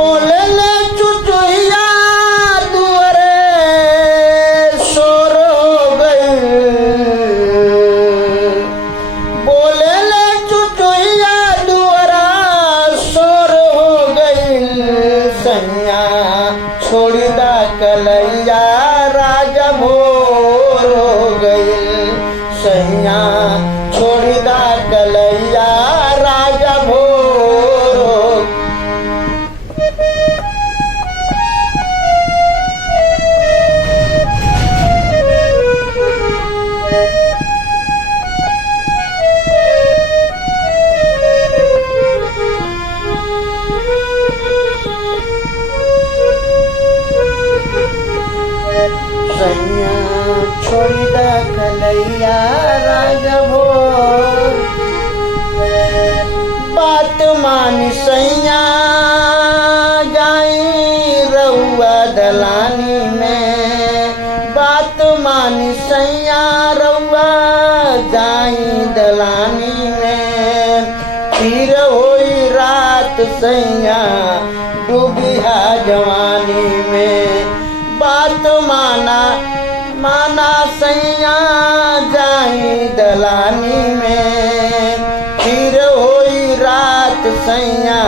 बोले ले चुचुहिया दुअरे शोर हो गई। बोले ले चुचुहिया दुअरा शोर हो गई। सैया छोड़ी दा कलैया राजा भोर हो गई। सैया छोड़ी दा कलैया राजा भोर हो। सैया छोड़ी दा कलैया राजा भोर। बात मानी सैया जाई रउआ दलानी में। बात मानी सैया रउआ जाई दलानी में। फिर होई रात सैया डूबिया जवानी में। बात माना सैया जाई दलानी में। फिर होई रात सैया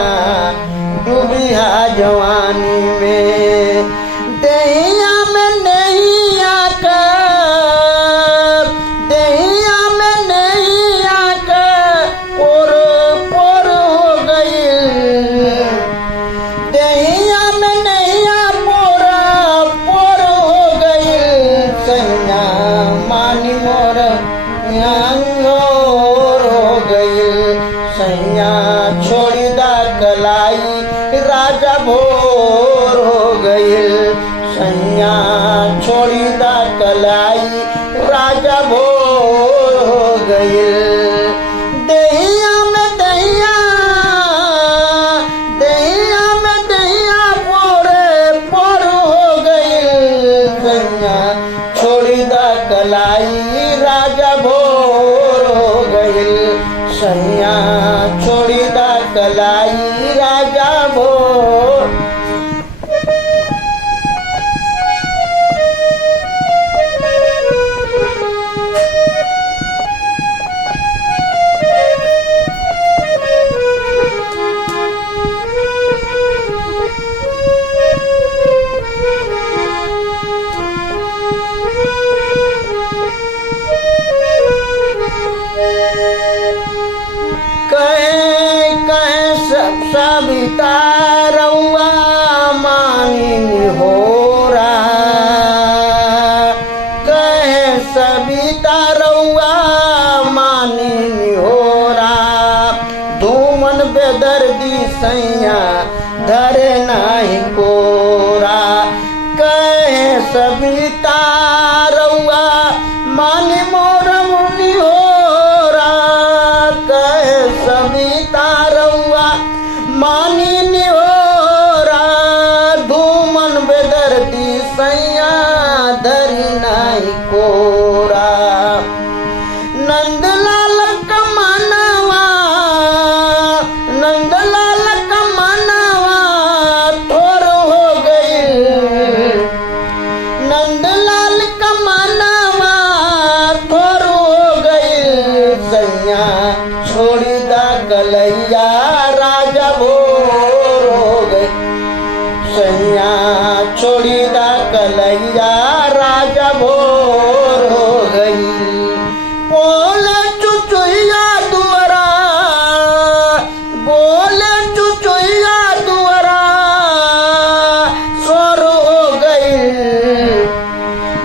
डूबिया जवानी में। दहिया में नहीं आकर, दहिया में नहीं आकर पोर पोर हो गई। दहिया में नहीं आ पोर हो गई। सैया मानी मोर अंगोर हो गई। सैया छोड़ी दा कलाई राजा भोर हो गई। सैया छोड़ी दा कलाई राजा भोर हो गई। दहिया में दहिया, दहिया में दहिया पोरे पोर हो गई। सैया छोड़ी दा कलाई राजा भोर हो गई। सैया छोड़ी दा कलाई राजा भोर। सविता रउआ मानी होरा। कहे सविता रउआ मानी होरा। धूमन बेदर्दी सैया धरे नाही कोरा। कहे सविता रउआ मानी मोर मुनि होरा। कहे सविता रउआ मानी निहोरा। धूमन बेदर्दी सैया धरी नाही कोरा। नंदलाल कमानवा, नंदलाल कमानवा थोर हो गई। नंदलाल कमानवा थोर हो गई। सैया छोड़ी दा कलैया राजा भोर हो गई। सैया छोड़ी दा कलैया राजा भोर हो गई। बोले चुचुहिया दुअरा, बोले चुचुहिया दुअरा शोर हो गई।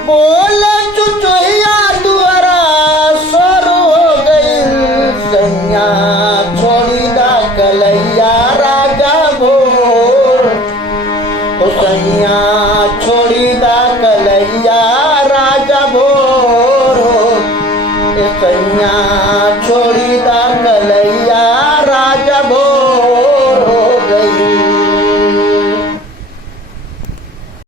बोले चुचुहिया दुअरा शोर हो गई। सैया छोड़ी दा कलैया राजा भोर। सैया छोड़ी दा कलैया राजा भोर। सैया